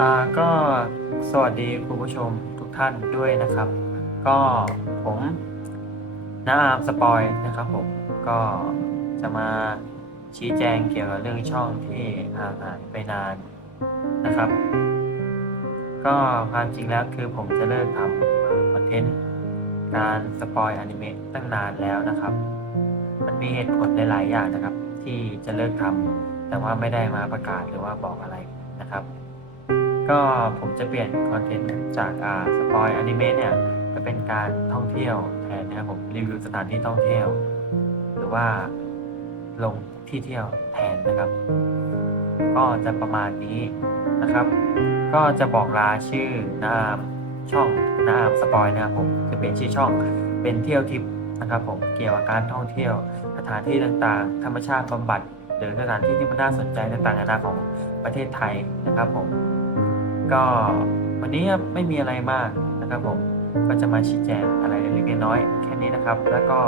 อ่าก็สวัสดีคุณผู้ชมทุกท่านด้วยนะครับ ก็ผมน้าอามสปอยนะครับผมก็จะมาชี้แจงเกี่ยวกับเรื่องช่องที่ห่างหายไปนานนะครับ ก็ความจริงแล้วคือผมจะเลิกทำคอนเทนต์การสปอยอนิเมะตั้งนานแล้วนะครับ มันมีเหตุผลหลายๆอย่างนะครับ ที่จะเลิกทำแต่ว่าไม่ได้มาประกาศหรือว่าบอกอะไรนะครับ ก็ผมจะเปลี่ยนคอนเทนต์จากอ่าสปอยอนิเมะเนี่ยจะเป็นการท่องเที่ยวแทนนะครับผมรีวิวสถานที่ท่องเที่ยว หรือว่าลงที่เที่ยวแทนนะครับ ก็จะประมาณนี้นะครับ ก็จะบอกลาชื่อน้าอามช่องน้าอามสปอยนะครับผมจะเปลี่ยนชื่อช่องเป็นเที่ยวทิปนะครับ ผมเกี่ยวกับการท่องเที่ยว สถานที่ต่างๆ ธรรมชาติบำบัดหรือสถานที่ที่มันน่าสนใจต่างๆนานาของประเทศไทยนะครับผม ก็วันนี้ไม่มีอะไรมากนะครับผมก็จะมาชี้แจงอะไรเล็กๆน้อยๆแค่นี้นะครับ แล้วก็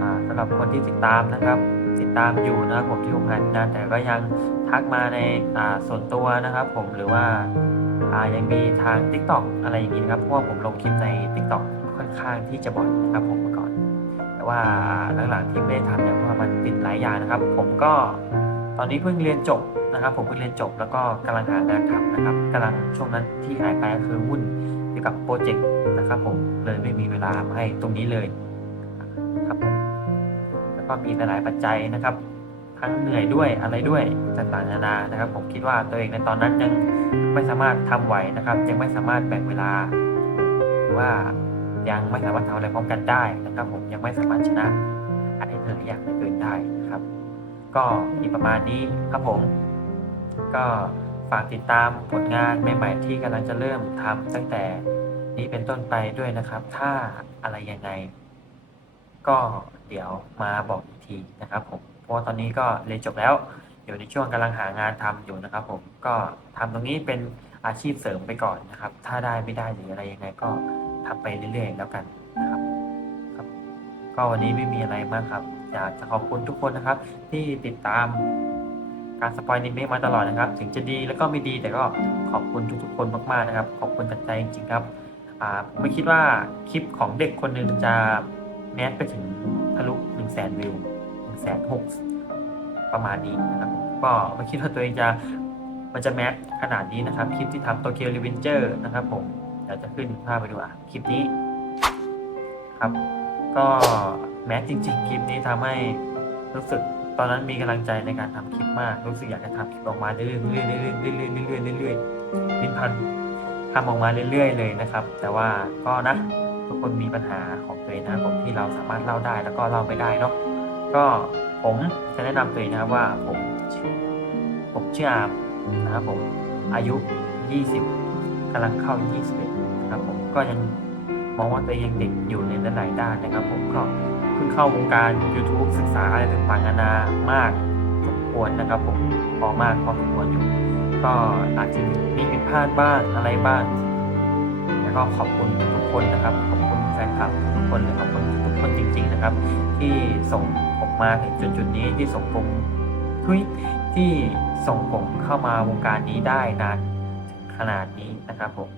อ่าสำหรับคนที่ติดตามนะครับ ติดตามอยู่นะครับผมที่ผมหายนานแต่ก็ยังทักมาในาส่วนตัวนะครับ ผมหรือว่าายังมีทาง Tik t o อกอะไรอย่างนี้นะครับเพราะว่าผมลงคลิปใน Tik t o อกค่อนข้างที่จะบ่อยนะครับ ผมเมื่อก่อน แต่ว่าหลังๆที่ไม่ได้ทำเนี่ยเพราะว่ามันติดหลายอย่างนะครับ ผมก็ตอนนี้เพิ่งเรียนจบ นะครับ ผมเพิ่งเรียนจบแล้วก็กำลังหางานทำนะครับกำลังช่วงนั้นที่หายไปก็คือวุ่นเกี่ยวกับโปรเจกต์นะครับ ผมเลยไม่มีเวลามาให้ตรงนี้เลยครับผมแล้วก็มีหลายปัจจัยนะครับทั้งเหนื่อยด้วยอะไรด้วยต่างๆนานานะครับ ผมคิดว่าตัวเองในตอนนั้นยังไม่สามารถทำไหวนะครับ ยังไม่สามารถแบ่งเวลาหรือว่ายังไม่สามารถทำอะไรพร้อมกันได้นะครับผมยังไม่สามารถชนะอะไรหลายอย่างในตัวเองได้นะครับ ก็มีประมาณนี้ครับผม ก็ฝากติดตามผลงานใหม่ๆที่กำลังจะเริ่มทำตั้งแต่นี้เป็นต้นไปด้วยนะครับ ถ้าอะไรยังไง ก็เดี๋ยวมาบอกอีกทีนะครับผมเพราะตอนนี้ก็เรียนจบแล้วอยู่ในช่วงกำลังหางานทำอยู่นะครับ ผมก็ทำตรงนี้เป็นอาชีพเสริมไปก่อนนะครับ ถ้าได้ไม่ได้หรืออะไรยังไงก็ทำไปเรื่อยๆแล้วกันนะครับครับ ก็วันนี้ไม่มีอะไรมากครับ อยากจะขอบคุณทุกคนนะครับ ที่ติดตาม การสปอยนิเมะมาตลอดนะครับ ถึงจะดีแล้วก็ไม่ดีแต่ก็ขอบคุณทุกๆ คนมากๆนะครับ ขอบคุณจากใจจริงๆครับผมไม่คิดว่าคลิปของเด็กคนหนึ่งจะแมสไปถึงทะลุ1 0 0 0 0แสนวิว1 6 0 0 0ประมาณนี้นะครับก็ไม่คิดว่าตัวเองจะมันจะแมสขนาดนี้นะครับ คลิปที่ทำโตเกียวรีเวนเจอร์นะครับผมเดี๋ยวจะขึ้นภาพไปดูอะคลิปนี้ครับ ก็แม้จริงๆ คลิปนี้ทำให้รู้สึก ตอนนั้นมีกำลังใจในการทำคลิปมาก รู้สึกอยากจะทำคลิปออกมาเรื่อยๆเรื่อยๆเรื่อยๆเรื่อยๆเรื่อยๆเรื่อยๆลิ้นพันทำออกมาเรื่อยๆเลยนะครับ แต่ว่าก็นะทุกคนมีปัญหาของตัวเองนะผมที่เราสามารถเล่าได้แล้วก็เล่าไม่ได้เนาะก็ผมจะแนะนำตัวเองนะครับว่าผมผมชื่ออาร์มนะครับผมอายุ 20กำลังเข้า 21นะครับผมก็ยังมองว่าตัวเองยังเด็กอยู่ในหลายๆด้านนะครับ ผมก็ เพิ่งเข้าวงการ YouTube ศึกษาอะไรต่างๆนานามากสมควรนะครับ ผมพอมากพอสมควรอยู่ ก็อาจจะมีผิดพลาดบ้างอะไรบ้างแล้วก็ขอบคุณทุกคนนะครับ ขอบคุณแฟนคลับทุกคนเลยขอบคุณทุกคนจริง ๆนะครับ ที่ส่งผมมาถึงจุดๆนี้ที่ส่งผมทุยที่ส่งผมเข้ามาวงการนี้ได้นานขนาดนี้นะครับผม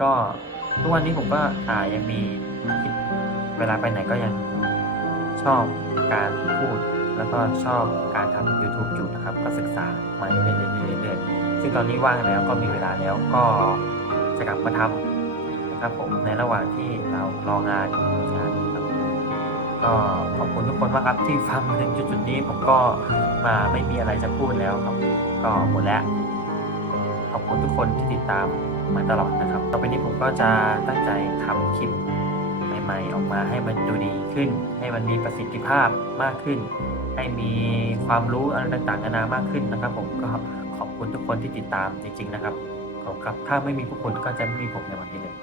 ก็ทุกวันนี้ผมก็อ่ายังมีคิดเวลาไปไหนก็ยัง ชอบการพูด แล้วก็ชอบการทำ YouTube อยู่นะครับ ก็ศึกษามาเรื่อยๆเรื่อยๆซึ่งตอนนี้ว่างแล้วก็มีเวลาแล้วก็จะกลับมาทำนะครับผมในระหว่างที่เรารองานงานครับก็ขอบคุณทุกคนมากครับที่ฟังมาถึงจุดๆนี้ผมก็มาไม่มีอะไรจะพูดแล้วครับ ก็หมดแล้วขอบคุณทุกคนที่ติดตามมาตลอดนะครับ ต่อไปนี้ผมก็จะตั้งใจทำคลิป หม่ ๆ ออกมาให้มันดูดีขึ้น ให้มันมีประสิทธิภาพมากขึ้น ให้มีความรู้อะไรต่างๆนานามากขึ้นนะครับ ผมก็ขอบคุณทุกคนที่ติดตามจริง ๆ นะครับขอบคุณครับถ้าไม่มีพวกคุณก็จะไม่มีผมในวันนี้เลย